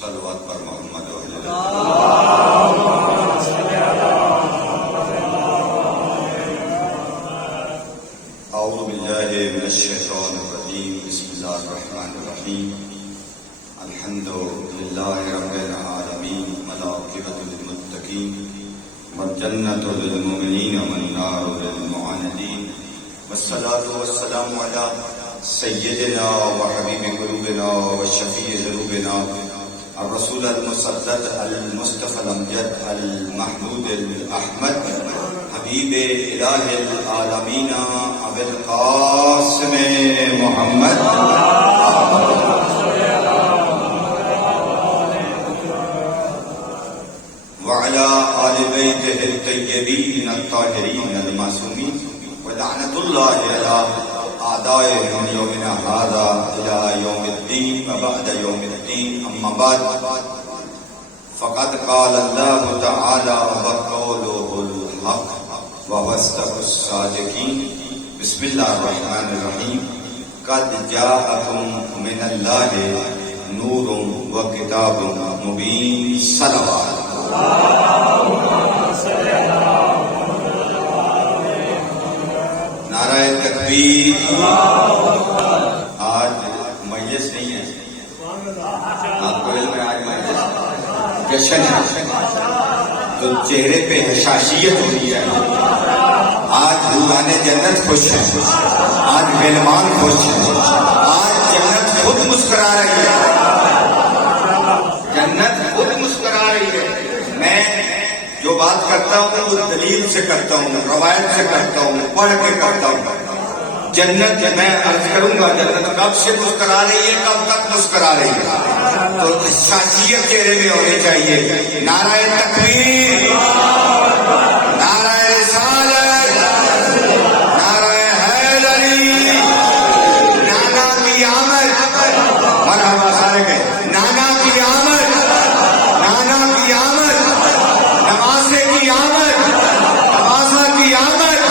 صلوات پر محمد اعوذ باللہ من الشیطان الرجیم بسم اللہ الرحمن الرحیم الحمد للہ رب العالمین والعاقبۃ للمتقین والجنۃ للمؤمنین والنار للمعاندین والصلاۃ والسلام علی سیدنا وحبیب قلوبنا وشفیع ذنوبنا الرسول المصدق المصطفى الامجد المحمود الاحمد حبیب الہ العالمین ابو القاسم محمد وعلى آل بیتہ الطیبین الطاہرین المعصومین ولعنۃ اللہ علی أعدائهم من يومنا هذا إلى يوم الدين وبعد يوم الدين أما بعد فقد قال الله تعالى وقوله الحق وهو أصدق الصادقين بسم الله الرحمن الرحيم قد جاءكم من الله نور وكتاب مبين صلوات نعرہ تکبیر آج میت نہیں ہے آپ کو علم ہے آج میت جشن ہے تو چہرے پہ حشاشیت ہوئی ہے آج روحان جنت خوش ہے آج مہمان خوش ہے آج جنت خود مسکرا رہی ہے جنت خود مسکرا رہی ہے میں جو بات کرتا ہوں وہ دلیل سے کرتا ہوں روایت سے کرتا ہوں پڑھ کے کرتا ہوں جنت میں عرض کروں گا جنت کب سے مسکرا رہی ہے کب تک مسکرا رہی ہے تو شخصیت چہرے میں ہونی چاہیے نعرہ تکبیر نعرہ رسالت نعرہ حیدری نانا کی آمد مرحبا سارے گئے نانا کی آمد نانا کی آمد نمازے کی آمد نمازہ کی آمد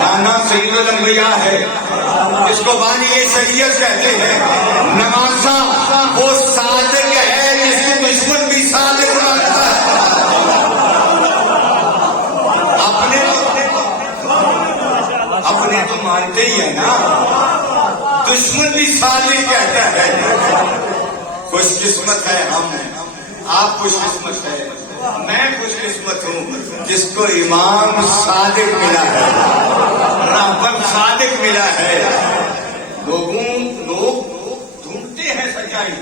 نانا سید الانبیاء ہے جس کو بانی شریعت کہتے ہیں نمازہ وہ صادق ہے جس کو دشمن بھی صادق مانتا ہے اپنے تو مانتے ہی ہیں نا دشمن بھی صادق کہتا ہے خوش قسمت ہے ہم آپ خوش قسمت ہے میں خوش قسمت ہوں جس کو امام صادق ملا ہے رہبر صادق ملا ہے لوگ ڈھونڈتے ہیں سچائی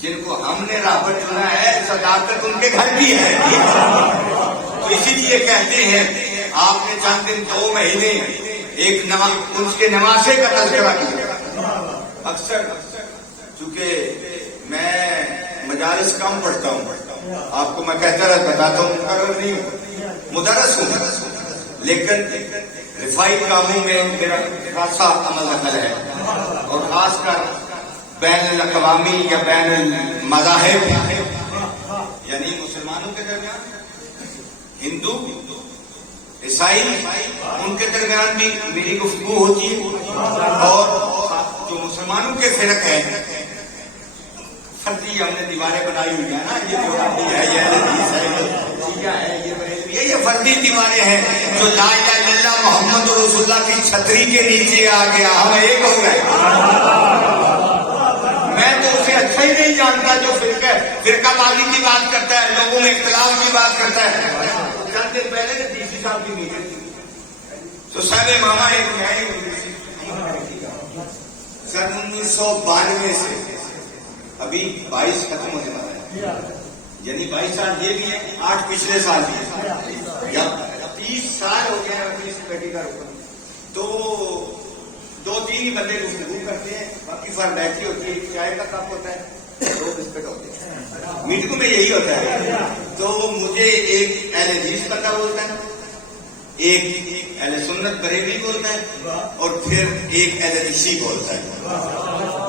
جن کو ہم نے رہبر چنا ہے صداقت ان کے گھر بھی ہے تو اسی لیے کہتے ہیں آپ نے چند دن 2 مہینے ایک اس کے نمازے کا تذکرہ کیا اکثر چونکہ میں مجالس کم پڑھتا ہوں آپ کو میں کہتا رہتا بتاتا ہوں مقرر نہیں ہوں مدرس ہوں لیکن رفائی کاموں میں میرا خاصا عمل نقل ہے اور خاص کر بین الاقوامی یا بین المذاہب یعنی مسلمانوں کے درمیان ہندو عیسائی ان کے درمیان بھی میری گفتگو ہوتی ہے اور جو مسلمانوں کے فرق ہیں فردی ہم نے دیواریں بنائی ہوئی ہیں نا یہ دیواری ہے یہ حدیث ہے یہ فردی دیواریں ہیں جو لا الہ الا اللہ محمد رسول اللہ کی چھتری کے نیچے آ گیا ہم ایک ہو گئے میں تو اسے اچھا ہی نہیں جانتا جو فرقہ بازی کی بات کرتا ہے لوگوں میں اختلاف کی بات کرتا ہے چند دن پہلے ڈی سی صاحب کی میٹنگ تھی تو صاحب ماما ایک نئے سن 1992 سے ابھی 22 ختم ہونے والا ہے یعنی 22 سال یہ بھی ہے 8 پچھلے سال بھی ہے یا 30 سال ہو گیا ہے اپنی بیٹی کا رکن تو 2-3 ہی بندے گفتگو کرتے ہیں باقی فارمیلٹی ہوتی ہے چائے کا کپ ہوتا ہے 2 بسکٹ ہوتے ہیں میٹنگوں میں یہی ہوتا ہے تو مجھے ایک اہل حدیث بندہ بولتا ہے ایک اہل سنت بریلوی بولتا ہے اور پھر ایک اہل عیسی بولتا ہے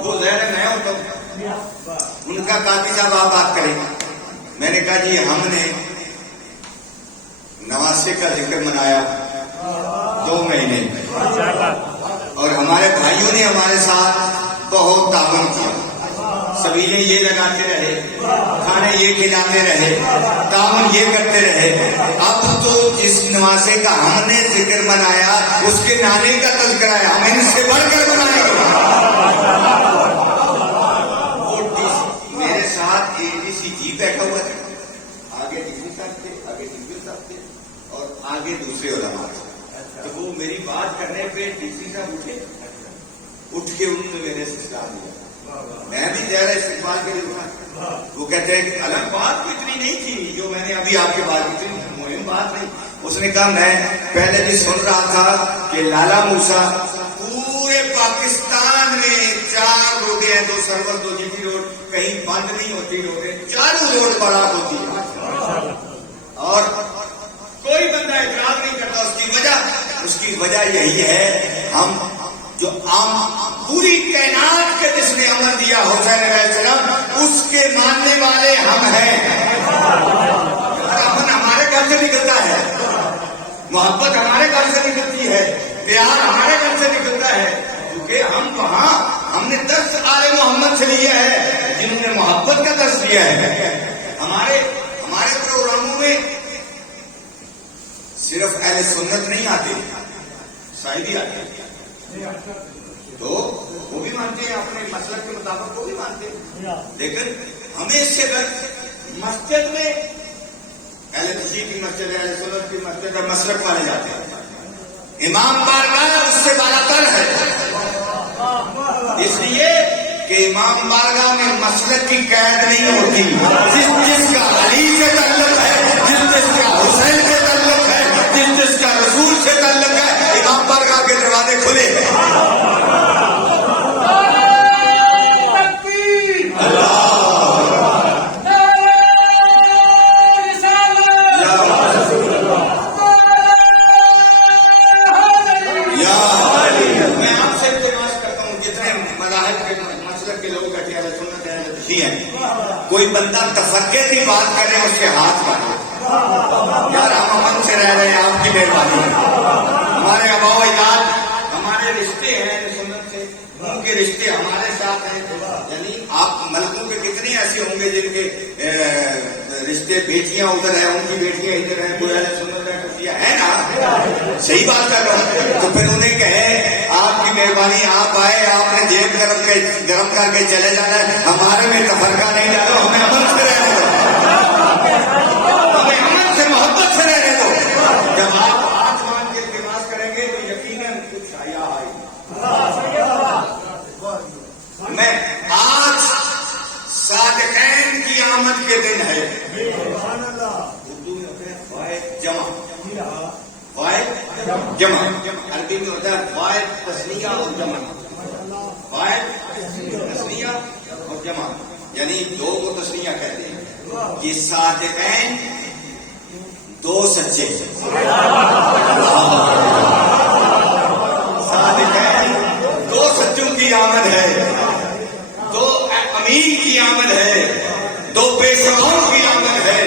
وہ ظاہر میں ہوتا ہوں ان کا قاضی صاحب آپ بات کریں. میں نے کہا جی ہم نے نواسے کا ذکر منایا 2 مہینے اور ہمارے بھائیوں نے ہمارے ساتھ بہت تعاون کیا. سبیلے یہ لگاتے رہے, کھانے یہ کھلاتے رہے, تعاون یہ کرتے رہے. اب تو جس نواسے کا ہم نے ذکر منایا اس کے نانے کا تذکرہ ہے, ہمیں اس سے بڑھ کر منائیں گے. میرے ساتھ ADCG بیٹھا ہوا تھا, آگے ڈی سی صاحب تھے, آگے ڈی صاحب تھے اور آگے دوسرے علماء تھے. تو وہ میری بات کرنے پہ ڈی سی صاحب اٹھ کے انہوں نے میرے سے سلام دیا. میں بھی زیادہ استقبال کے لیے اٹھا. وہ کہتے ہیں کہ الگ بات اتنی نہیں تھی جو میں نے ابھی آپ کے بات کی, مہم بات نہیں. اس نے کہا میں پہلے بھی سن رہا تھا کہ لالا موسیٰ پورے پاکستان میں 4 روڈیں ہیں, 2 سرور 2 GT روڈ, کہیں بند نہیں ہوتی روڈیں, چاروں روڈ برابر ہوتی ہے اور کوئی بندہ اعتراض نہیں کرتا. اس کی وجہ یہی ہے ہم جو پوری کائنات کے جس نے امر دیا حسین علیہ السلام اس کے ماننے والے ہم ہیں. امن ہمارے گھر سے نکلتا ہے, محبت ہمارے گھر سے نکلتی ہے, پیار ہمارے گھر سے نکلتا ہے, کیونکہ ہم نے درس آل محمد سے لیا ہے جنہوں نے محبت کا درس لیا ہے. ہمارے پروگراموں میں صرف اہل سنت نہیں آتے, صاحبی آتے تو وہ بھی مانتے ہیں اپنے مسلک کے مطابق, وہ بھی مانتے ہیں. لیکن ہمیں اس سے مسجد میں اہل تشیع کی مسجد, اہل سنت کی مسجد اور مسلک مانے جاتے ہیں. امام بارگاہ اس سے بالا تر ہے, اس لیے کہ امام بارگاہ میں مسلک کی قید نہیں ہوتی. جس کا علی سے تعلق ہے, جس کا حسین سے تعلق ہے, جس کا رسول سے تعلق ہے, امام بارگاہ کے دروازے کھلے. کوئی بندہ تفرقے کی بات کرے اس کے ہاتھ بڑھے. یار ہم امن سے رہ رہے ہیں, آپ کی مہربانی ہے. ہمارے آباء و اجداد, ہمارے رشتے ہیں سنت سے, ان کے رشتے ہمارے ساتھ ہیں. یعنی آپ ملکوں کے کتنے ایسے ہوں گے جن کے رشتے بیٹیاں ادھر ہیں, ان کی بیٹیاں ادھر ہیں, کوئی سنت ہے نا, صحیح بات کر رہا ہوں. تو پھر انہیں کہے آپ کی مہربانی, آپ آئے, آپ نے جیب گرم کر کے چلے جانا ہے, ہمارے میں تفرقہ نہیں ڈالو, ہمیں امن سے رہنے دو, ہمیں امن سے محبت سے رہنے دو. جب آپ ہاتھ مان کے التماس کریں گے تو یقیناً کچھ حیا آئے. میں آج صادقین کی آمد کے دن ہے. اردو میں ہوتے ہیں فائد جمع, فائد جمع, عربی میں ہوتا ہے فائد تسنیہ اور جمع. فائد تسنیہ اور جمع یعنی 2 کو تسنیہ کہتے ہیں. یہ صادقین 2 سچے, صادقین 2 سچوں کی آمد ہے, 2 امین کی آمد ہے, 2 پیشواؤں کی آمد ہے,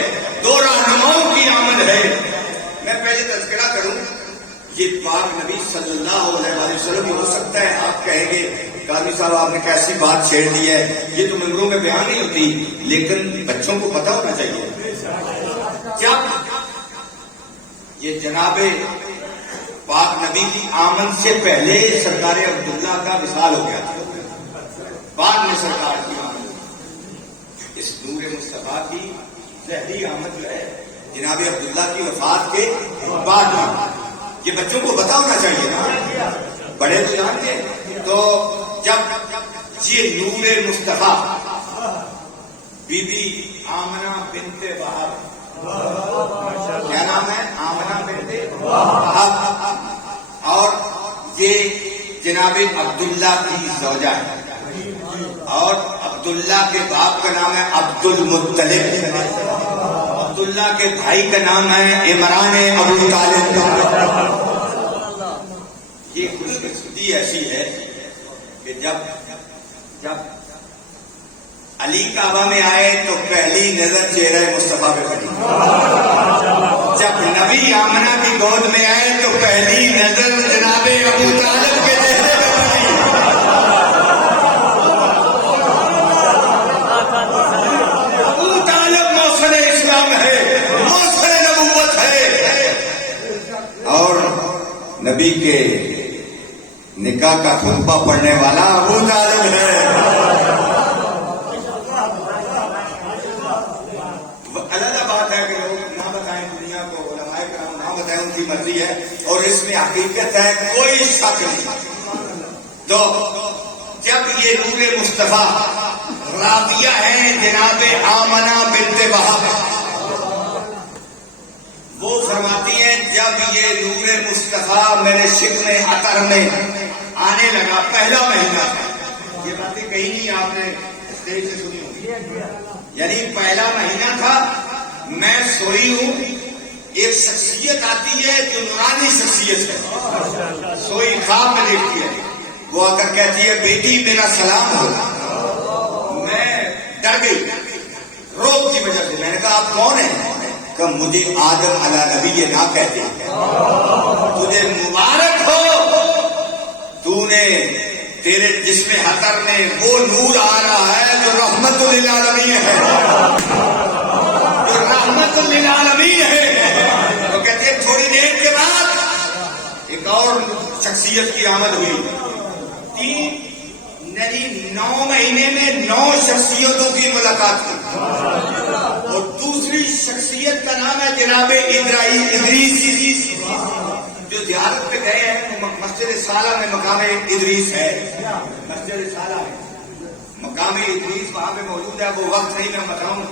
2 رہنماؤں کی آمد ہے. میں پہلے تذکرہ کروں, یہ پاک نبی صلی اللہ علیہ وسلم. ہو سکتا ہے آپ کہیں گے قاضی صاحب آپ نے کیسی بات چھیڑ دی ہے, یہ تو ممبروں میں بیان نہیں ہوتی, لیکن بچوں کو پتا ہونا چاہیے. کیا یہ جناب پاک نبی کی آمد سے پہلے سرکار عبداللہ کا وصال ہو گیا تھا, بعد میں سرکار کی آمد, اس نور مصطفیٰ کی ظاہری آمد جو ہے جناب عبداللہ کی وفات کے بعد میں. یہ بچوں کو پتا ہونا چاہیے نا, بڑے تو جانتے ہیں. تو جب یہ نور مصطفیٰ بی بی آمنہ بنت وہب, کیا نام ہے, آمنہ بنت وہب, اور یہ جناب عبداللہ کی زوجہ ہے, اور عبداللہ کے باپ کا نام ہے عبد المطلب, عبداللہ کے بھائی کا نام ہے عمران ابو طالب. یہ خوش قسمتی ایسی ہے کہ جب علی کعبہ میں آئے تو پہلی نظر چہرہ مصطفیٰ پہ پڑی. جب نبی آمنہ کی گود میں آئے تو پہلی نظر جناب ابو طالب کے چہرے پہ پڑی. ابو طالب موصل اسلام ہے, موصل نبوت ہے, اور نبی کے نکاح کا خطبہ پڑھنے والا ابو طالب ہے. مرضی ہے اور اس میں حقیقت ہے, کوئی شک نہیں. تو جب یہ نور مصطفیٰ راضیہ ہیں جناب آمنہ بنت وہب, وہ فرماتی ہیں جب یہ نور مصطفیٰ میرے شکم عطر میں آنے لگا, پہلا مہینہ تھا, یہ باتیں کہیں نہیں آپ نے اسٹیج سے سنی ہوگی, یعنی پہلا مہینہ تھا, میں سوئی ہوں, ایک شخصیت آتی ہے جو نورانی شخصیت ہے, سوئی خواب میں دیکھتی ہے, وہ اگر کہتی ہے بیٹی میرا سلام ہو, میں ڈر گئی روب کی وجہ سے. میں نے کہا آپ کون ہیں؟ کہ مجھے آدم علی نبی یہ نہ کہتے ہیں, تجھے مبارک ہو, تو نے تیرے جسم حطر میں وہ نور آ رہا ہے جو رحمت للعالمین ہے, جو رحمت للعالمین ہے. تو کہتے ہیں تھوڑی دیر کے بعد ایک اور شخصیت کی آمد ہوئی. 9 مہینے میں 9 شخصیتوں کی ملاقات کی, اور دوسری شخصیت کا نام ہے جناب ادریس, جو زیارت پہ گئے ہیں. مسجد رسالہ میں مقام ادریس ہے, مسجد رسالہ ہے مقام ادریس وہاں پہ موجود ہے, وہ وقت نہیں میں بتاؤں.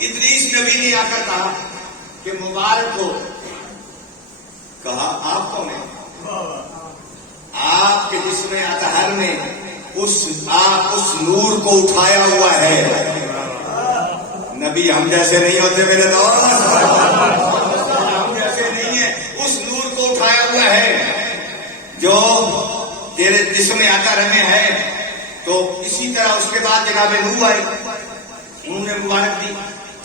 ادریس نبی نے آ کر کہا کہ مبارک ہو. کہا آپ کون ہیں؟ آپ کے جسم اطہر میں آپ اس نور کو اٹھایا ہوا ہے. نبی ہم جیسے نہیں ہوتے میرے دوست, ہم جیسے نہیں ہیں, اس نور کو اٹھایا ہوا ہے جو تیرے جسم اطہر میں ہے. تو اسی طرح اس کے بعد جناب نوح آئے, انہوں نے مبارک دی.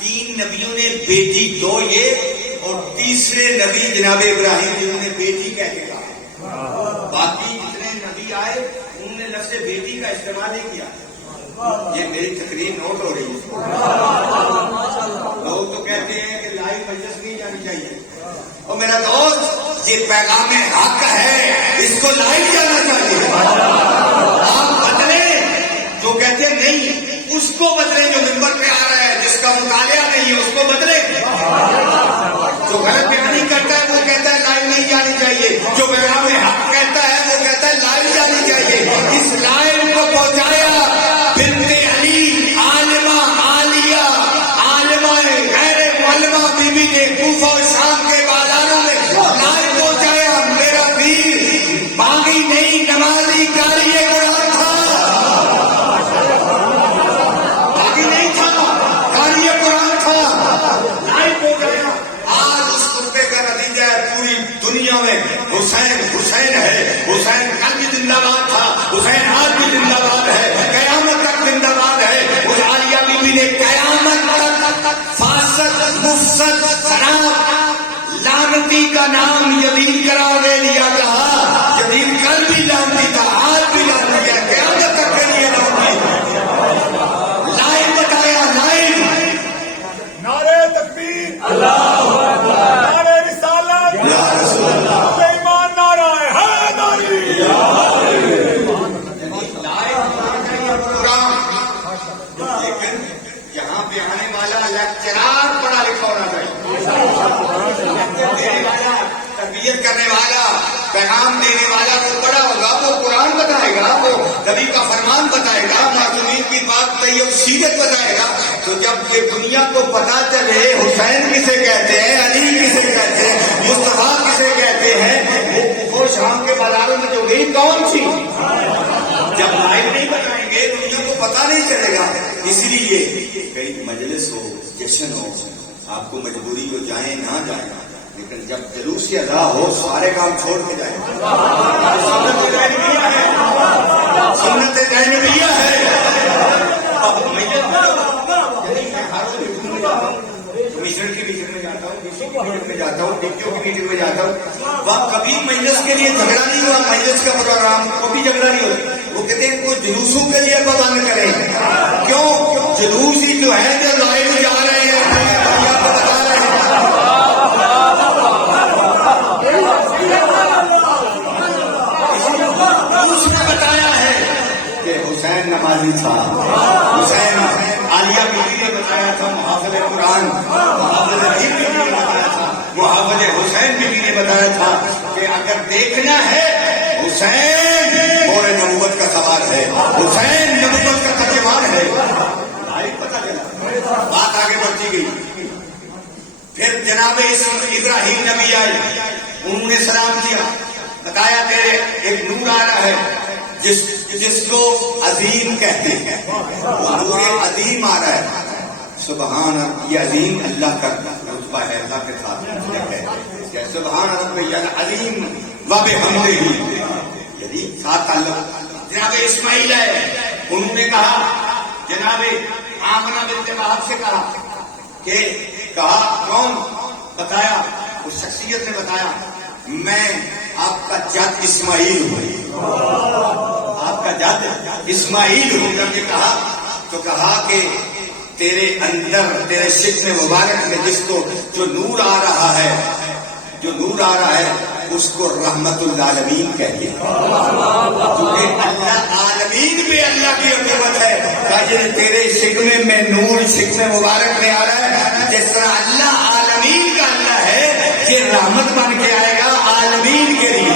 3 نبیوں نے بیٹی 2 یہ, اور تیسرے نبی جناب ابراہیم جنہوں نے بیٹی کہہ کے کہا. باقی جتنے نبی آئے انہوں نے لفظ بیٹی کا استعمال نہیں کیا. یہ میری تقریر نوٹ ہو رہی ہے. لوگ تو کہتے ہیں کہ لائیو مجلس نہیں جانی چاہیے, اور میرا دوست یہ پیغام حق ہے, اس کو لائیو جانا چاہیے. آپ بدلیں, جو کہتے ہیں نہیں اس کو بدلیں, جو ممبر پہ آ رہا ہے جس کا مطالعہ نہیں ہے اس کو بدلیں. جو غلط بیانی کرتا ہے وہ کہتا ہے لائیو نہیں جانی چاہیے, جو پیغام حق کہتا ہے وہ کہتا ہے لائیو جانی چاہیے. اس لائیو کو پہنچایا بنت علی عالمہ عالیہ عالمہ غیر معلمہ بی بی نے کوفہ و شام کے بازاروں میں لائیو پہنچایا. میرا پیر باغی نہیں, نمازی قاری قرآن تھا, باغی نہیں تھا, قاری قرآن تھا, لائیو پہنچایا. آج اس خطبے کا نتیجہ ہے پوری دنیا میں حسین حسین ہے. حسین کل بھی زندہ باد تھا, حسین آج بھی زندہ باد ہے, قیامت تک زندہ باد ہے. اس عالیہ بی بی نے قیامت تک فاسق مفسد خراب لعنتی کا نام یزید قرار دے دیا. کہا یزید کل بھی لعنتی تھا, آج بھی لعنتی ہے, قیامت تک کے لیے لعنتی. لائیو بتایا, لائیو. نعرہ تکبیر, اللہ اکبر, نعرہ رسالت, یا رسول اللہ, ایمان, نعرہ حیدری. لیکن یہاں پہ آنے والا لیکچرار پڑھا لکھا ہونا چاہیے. دینے والا, تربیت کرنے والا, پیغام دینے والا وہ پڑھا ہوگا, وہ قرآن بتائے گا, وہ نبی کا فرمان بتائے گا, معصومین کی بات طیب سیرت بتائے گا. تو جب یہ دنیا کو پتا چلے حسین کسے کہتے ہیں, علی کسے کہتے ہیں, مصطفیٰ کسے کہتے ہیں, وہ شام کے بازاروں میں جو گئی کون سی, جب لائیو نہیں بتائیں گے دنیا کو پتا نہیں چلے گا. اسی لیے کئی مجلس ہو, جشن ہو, آپ کو مجبوری ہو جائیں نہ جائیں, لیکن جب جلوس سے ادا ہو سارے کام چھوڑ کے جائیں. سنت زینبیہ ہے. اب میت کمیشن کی میٹنگ میں جاتا ہوں, ڈی سی کی میٹنگ میں جاتا ہوں, ڈپٹیوں کی میٹنگ میں جاتا ہوں, وہاں کبھی مجلس کے لیے جھگڑا نہیں ہوا, مجلس کا پروگرام کبھی جھگڑا نہیں ہوا. وہ کہتے ہیں کوئی جلوسوں کے لیے پابند کریں. کیوں؟ جلوس ہی جو ہے جو لائن جا رہے ہیں آپ کو بتا رہے ہیں. جلوس میں بتایا ہے کہ حسین نمازی تھا, حسین عالیہ بیوی نے بتایا تھا محافظ قرآن, محافظ رحیم بیوی نے بتایا تھا, محافظ حسین بیوی نے بتایا تھا کہ اگر دیکھنا ہے حسین اور نبوت کا سوال ہے, حسین نبوت کا ترجمان ہے. پتہ چلا, بات آگے بڑھتی گئی. پھر جناب ابراہیم نبی آئے, انہوں نے سلام کیا, بتایا تیرے ایک نور آ رہا ہے جس کو عظیم کہتے ہیں, وہ نور عظیم آ رہا ہے. سبحان, یہ عظیم اللہ کا رتبہ ہے, اللہ کے ساتھ سبحان ربی العظیم وبحمدہ, یعنی ساتھ تعلق. جناب اسماعیل ہے, انہوں نے کہا جناب آمنہ بنت وہب سے کہا کون, بتایا اس شخصیت نے بتایا میں آپ کا جد اسماعیل ہوں, آپ کا جد اسماعیل ہوں کر کے کہا. تو کہا کہ تیرے اندر تیرے شکم مبارک میں جس کو جو نور آ رہا ہے, جو نور آ رہا ہے اس کو رحمت العالمین کہیے, کیونکہ اللہ عالمین میں اللہ کی حکومت ہے. تاکہ تیرے شکم میں نور شکم مبارک میں آ رہا ہے, جس طرح اللہ عالمین کا اللہ ہے, یہ رحمت بن کے آئے گا عالمین کے لیے.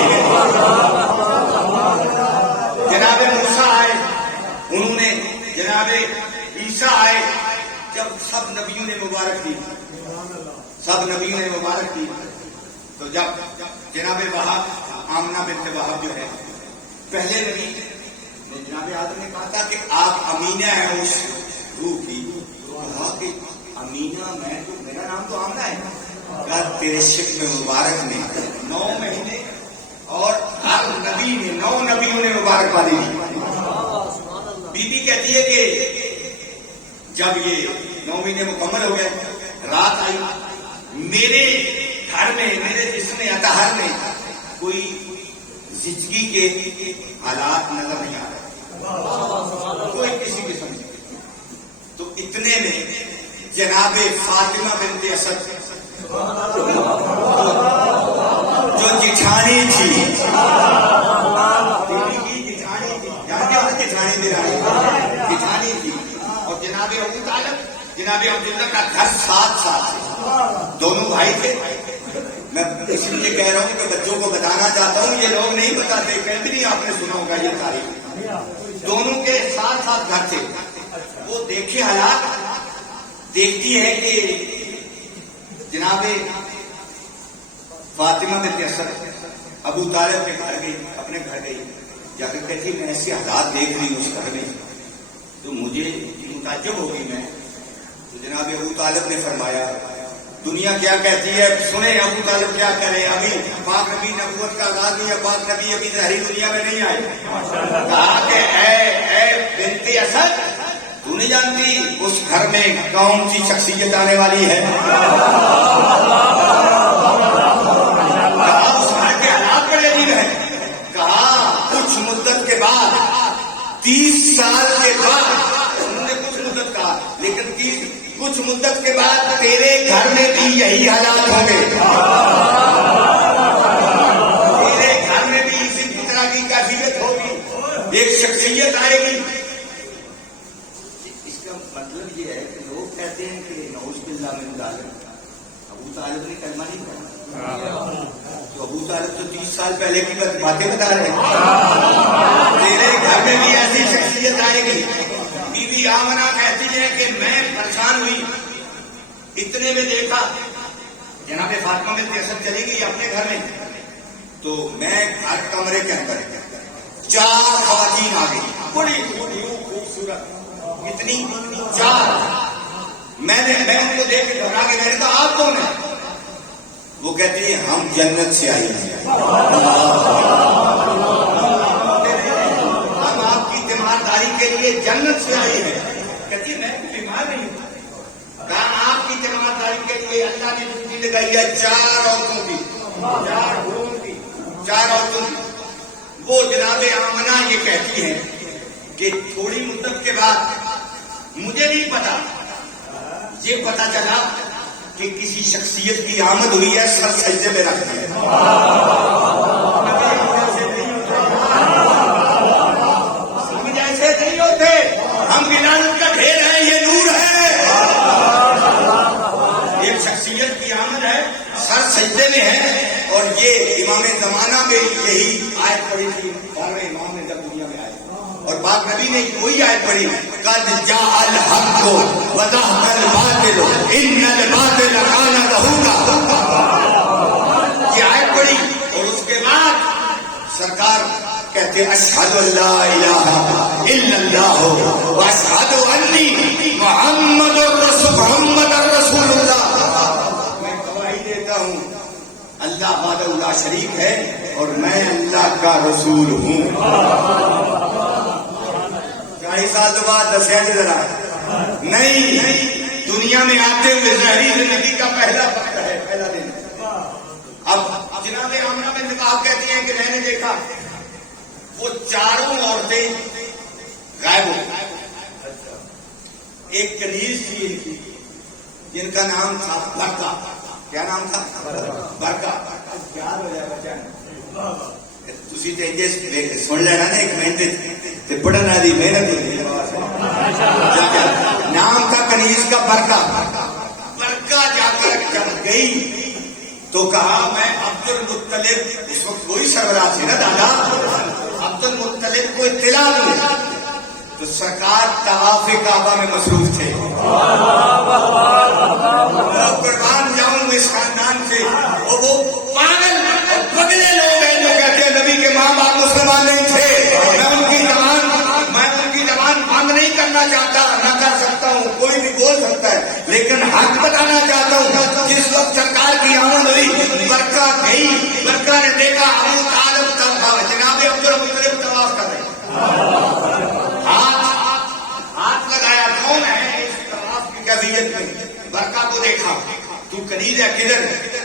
جناب موسیٰ آئے, انہوں نے جناب عیسیٰ آئے, جب سب نبیوں نے مبارک دی, سب نبیوں نے مبارک دی, تو جب جناب وہب آمنہ بنت وہب جو ہے پہلے نبی نے جناب آدم نے کہا تھا کہ آپ امینہ ہیں اس روح کی, تو کہا کہ امینہ میں تو, میرا نام تو آمنہ ہے. کہا تیرے شکم مبارک میں 9 مہینے اور ہر نبی نے 9 نبیوں نے مبارکبادی دی. بی بی کہتی ہے کہ جب یہ 9 مہینے مکمل ہو گئے, رات آئی, میرے گھر میں میرے جسم اطہر میں کوئی زچگی کے حالات نظر نہیں آ رہے, کوئی کسی قسم کی. تو اتنے میں جناب فاطمہ بنت اسد جو جٹھانی تھی, جٹھانی تھی, اور جناب ابو طالب جناب عبداللہ کا گھر ساتھ تھے, دونوں بھائی تھے. میں اس لیے کہہ رہا ہوں کہ بچوں کو بتانا چاہتا ہوں, یہ لوگ نہیں بتاتے, کبھی نہیں آپ نے سنا ہوگا یہ تاریخ. دونوں کے ساتھ ساتھ گھر تھے. وہ دیکھے حالات, دیکھتی ہے کہ جناب فاطمہ بنت اسد ابو طالب کے گھر گئی, اپنے گھر گئی, جا کر کہتی میں ایسے حالات دیکھ رہی ہوں اس گھر میں, تو مجھے متعجب ہو گئی میں. تو جناب ابو طالب نے فرمایا دنیا کیا کہتی ہے, سنیں ابو طالب کیا کرے, ابھی پاک نبی نبوت کا آغاز نہیں ہے, پاک نبی ابھی ظاہری دنیا میں نہیں آئے. کہا کہ اے بنت اسد, تو نہیں جانتی اس گھر میں کون سی شخصیت آنے والی ہے. کہا اس گھر کے حالات بڑے عجیب ہیں. کہا کچھ مدت کے بعد, 30 سال کے بعد, انہوں نے کچھ مدت کہا, لیکن کچھ مدت کے بعد تیرے گھر میں بھی یہی حالات ہوں گے, تیرے گھر میں بھی اسی طرح کی کیفیت ہوگی, ایک شخصیت آئے گی. اس کا مطلب یہ ہے کہ لوگ کہتے ہیں کہ نعوذ باللہ من ذالک ابو طالب نے کلمہ نہیں پڑھا, تو ابو طالب تو 30 سال پہلے کی باتیں بتا رہے ہیں. تیرے گھر میں بھی ایسی شخصیت آئے گی. بی بی آمنہ کہتی ہے کہ میں پریشان ہوئی, اتنے میں دیکھا جناب فاطمہ بنت اسد چلی گئی اپنے گھر میں, تو میں ہر کمرے کے اندر 4 خواتین آ گئی, بڑی خوبصورت, اتنی 4. میں ان کو دیکھ کے گھبرا کے, میں نے کہا آپ کون ہیں؟ وہ کہتی ہے ہم جنت سے آئی ہیں, ہم آپ کی تیمارداری کے لیے جنت سے آئی ہیں. کہتی ہے میں بیمار نہیں ہوں. کہا آپ کی جماعت داری کے لیے اللہ نے ڈیوٹی لگائی ہے 4 عورتوں کی, 4 گروہوں کی, 4 عورتوں کی. وہ جناب آمنہ یہ کہتی ہیں کہ تھوڑی مدت کے بعد مجھے نہیں پتا, یہ پتا چلا کہ کسی شخصیت کی آمد ہوئی ہے, سر سجدے میں رکھ دیا. ایسے نہیں ہوتے, ہم ولادت کا ڈھیر ہے, یہ نور ہے. ایک شخصیت کی آمد ہے, سر سجدے میں ہے. اور یہ امام زمانہ میں یہی آیت پڑھی تھی, بارہویں امام نے جب دنیا میں آئے, اور پاک نبی نے کوئی آیت پڑھی, قد جاء الحق وزهق الباطل ان الباطل كان زهوقا. یہ آیت پڑھی اور اس کے بعد سرکار کہتے اشہد ان لا الہ الا اللہ واشہد انی محمد رسول اللہ. میں گواہی دیتا ہوں اللہ وحدہ لا شریک ہے اور میں اللہ کا رسول ہوں. 40 سال تو بعد دسیا جی ذرا نہیں, دنیا میں آتے ہوئے ظاہری زندگی کا پہلا وقت ہے, پہلا دن. اب جناب آمنہ بنت وہب کہتی ہیں کہ میں نے دیکھا وہ 4 عورتیں غائب ہو گئی. ایک کنیز تھی ان کی جن کا نام تھا برکہ. کیا نام تھا؟ برکہ. پیار ہو جائے بچہ, تسی تے انجے سن لینا نا, ایک محنت تے پڑھن والی محنت ہوتی ہے. نام تھا کنیز کا برکہ. برکہ جا کر جب گئی تو کہا میں عبد المطلب, اس وقت وہی سربراہ تھے نا دادا, عبد المطلب کو اطلاع دوں. تو سرکار طواف کعبہ میں مصروف تھے. قربان جاؤں اس خاندان سے, اور وہ پاگل اور پگلے لوگ ہیں جو کہتے ہیں نبی کے ماں باپ مسلمان نہیں تھے. میں ان کی زبان بند نہیں کرنا چاہتا, نہ کر سکتا ہوں, کوئی بھی بول سکتا ہے, لیکن حق بتانا چاہتا ہوں. جس وقت سرکار کی آمد ہوئی, برکہ گئی, برکہ نے دیکھا ابو طالب جناب عبد المطلب طواف کر رہے, ہاتھ لگایا, کون ہے اس طواف کی کیفیت میں. برکہ کو دیکھا, تو کنیز ہے کدھر؟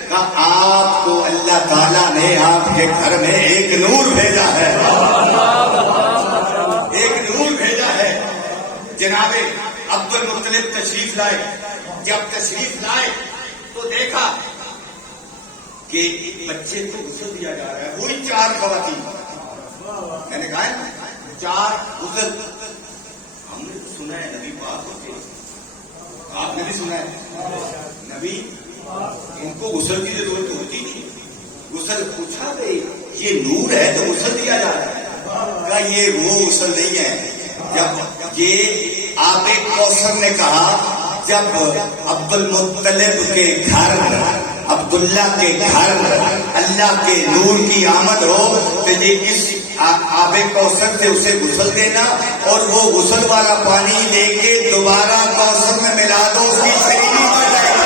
کہا آپ کو اللہ تعالیٰ نے آپ کے گھر میں ایک نور بھیجا ہے, ایک نور بھیجا ہے. جناب عبد المطلب تشریف لائے. جب تشریف لائے تو دیکھا کہ بچے کو غسل دیا جا رہا ہے. وہی 4 خواتین, میں نے کہا 4 غسل. ہم نے سنا ہے نبی پاک ہوتے, آپ نے بھی سنا ہے نبی ان کو غسل کی ضرورت ہوتی تھی. غسل پوچھا گئی یہ نور ہے تو غسل دیا جا رہا ہے. کہا یہ وہ غسل نہیں ہے. جب یہ آب کوثر نے کہا, جب عبد المطلب کے گھر, عبداللہ کے گھر اللہ کے نور کی آمد ہو تو یہ اس آب کوثر سے اسے غسل دینا, اور وہ غسل والا پانی لے کے دوبارہ کوثر میں ملا دو, اس کی شریری ہو جائے گی.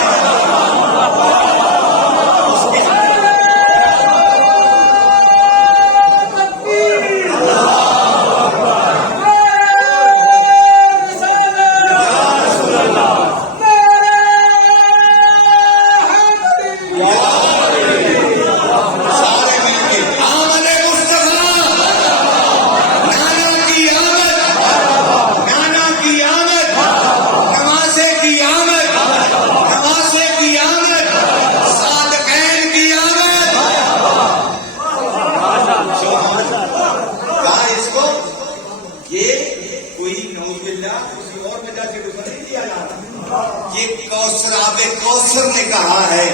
کوثر نے کہا ہے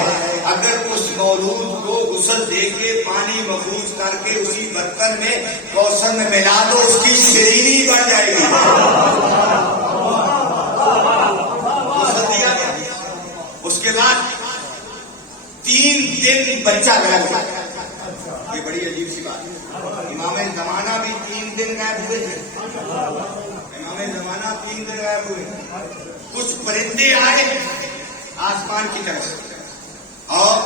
اگر اس مولود کو غسل دے کے پانی محفوظ کر کے اسی برتن میں کوثر میں ملا دو, اس کی شیرینی بن جائے گی. غسل دیا گیا. اس کے بعد 3 دن بچہ غائب ہوا. یہ بڑی عجیب سی بات ہے. امام زمانہ بھی 3 دن غائب ہوئے تھے. امام زمانہ 3 دن غائب ہوئے. کچھ پرندے آئے آسمان کی طرف اور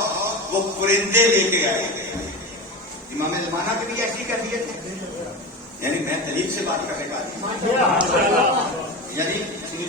وہ پرندے لے کے آئے. امام زمانہ کی بھی ایسی کیفیت ہے, یعنی میں دلیل سے بات کرنے کا, یعنی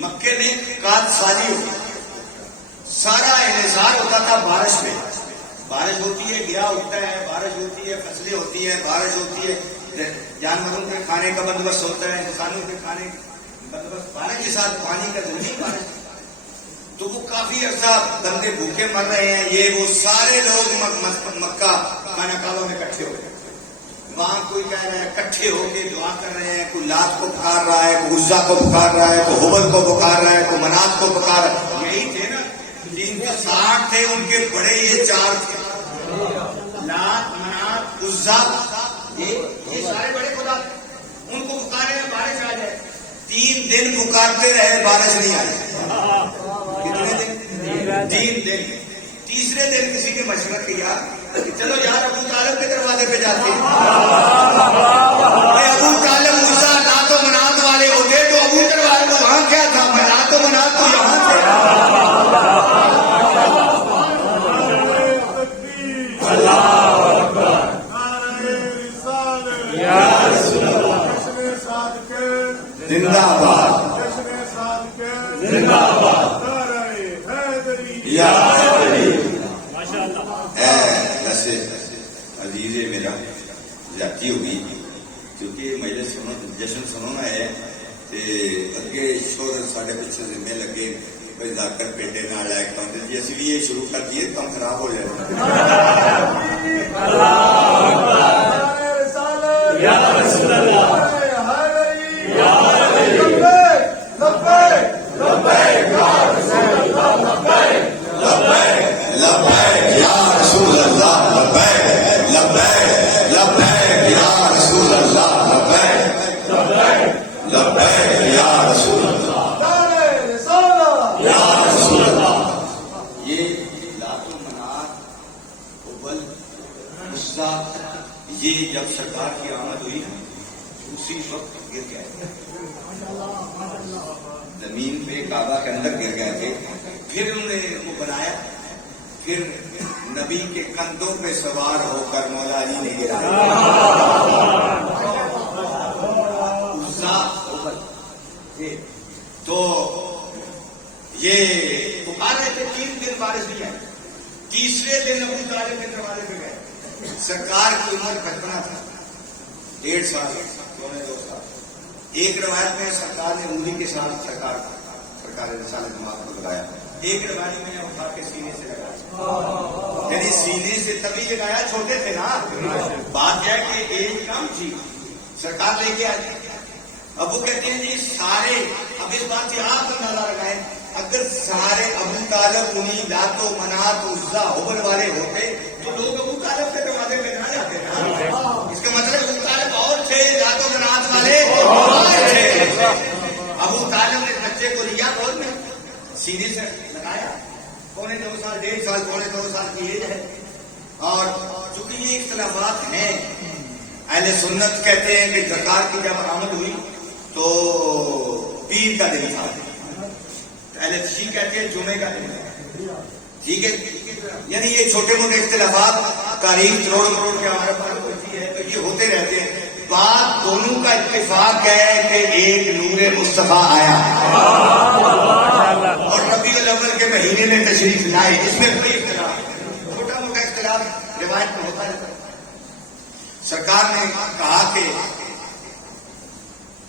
مکے میں کات سالی ہوتی ہے، سارا انحصار ہوتا تھا بارش میں. بارش ہوتی ہے گیا اٹھتا ہے، بارش ہوتی ہے فصلیں ہوتی ہیں، بارش ہوتی ہے جانوروں کے کھانے کا بندوبست ہوتا ہے، انسانوں کے کھانے کا بندوبست، بارش کے ساتھ پانی کا ضروری بارش. تو وہ کافی عرصہ بندے بھوکے مر رہے ہیں، یہ وہ سارے لوگ مکہ خانہ کعبہ میں اکٹھے ہو گئے. وہاں کوئی کہہ رہا ہے اکٹھے ہو کے دعا کر رہے ہیں، کوئی لات کو پکار رہا ہے، کوئی عزا کو پکار رہا ہے، کوئی حبل کو پکار رہا ہے، کوئی منات کو پکار رہا ہے. یہی تھے نا 360 تھے، ان کے بڑے یہ 4 تھے، لات منات عزا، یہ سارے بڑے خدا تھے. ان کو پکارے ہیں بارش آ جائے. 3 دن پکارتے رہے، بارش نہیں آئی. کتنے دن؟ 3 دن. تیسرے دن کسی نے مشورہ کیا کہ چلو یار ابو طالب کے دروازے پہ جاتے ہیں. ابو طالب عزا لات و منات والے ہوتے تو ابو طالب کو وہاں کیا تھا، لات و منات تو یہاں تھے. زندہ آباد، زندہ آباد. ایسے عزیز میرا زیادتی ہوگی کیونکہ مجلس سنو جشن سنونا ہے اگے شور سارے پیچھے ذمے لگے بھائی ذاکر پیٹے نہ لائق کام جی اسی بھی یہ شروع کر دیے کام خراب ہو جائے. یہ جب سرکار کی آمد ہوئی اسی وقت گر گئے، زمین پہ کعبہ کے اندر گر گئے تھے. پھر انہوں نے وہ بنایا، پھر نبی کے کندھوں پہ سوار ہو کر مولا علی نے گرایا. تو یہ پکار رہے تھے. 3 دن بارش نہیں آئی. تیسرے دن ابو طالب کے دروازے پہ گئے. سرکار کی عمر 55 تھا، 1.5 سال 2 سال. ایک روایت میں سرکار نے انگلی کے ساتھ سرکار رسالت جماعت کو لگایا، ایک روایت میں اٹھا کے سینے سے لگایا. یعنی سینے سے تبھی لگایا، چھوٹے تھے نا. بات یہ کہ ایج کم تھی، سرکار لے کے آئی. ابو کہتے ہیں جی سارے، اب اس بات سے آپ اندازہ لگائیں اگر سارے ابو طالب انہیں لات و منات عزا حبل والے ہوتے تو لوگ ابو طالب کے دروازے پہ نہ جاتے نا. اس کا مطلب ابو طالب اور تھے، لات و منات والے اور تھے. ابو طالب نے بچے کو لیا گود میں، سینے سے لگایا. 2.25 سال 1.5 سال 2.25 سال کی ایج ہے. اور چونکہ یہ اختلافات ہیں، اہل سنت کہتے ہیں کہ زکات کی جب آمد ہوئی تو پیر کا دن تھا، اہل شیعہ کہتے ہیں جمعے کا دن. ٹھیک ہے، یعنی یہ چھوٹے موٹے اختلافات تاریخ کروڑ کے ہمارے پاس ہوتی ہے تو یہ ہوتے رہتے ہیں. بات دونوں کا اتفاق ہے کہ ایک نور مصطفیٰ آیا اور ربیع الاول کے مہینے میں تشریف لائے. اس میں کوئی اختلاف، چھوٹا موٹا اختلاف روایت میں ہوتا رہتا ہے. سرکار نے کہا کہ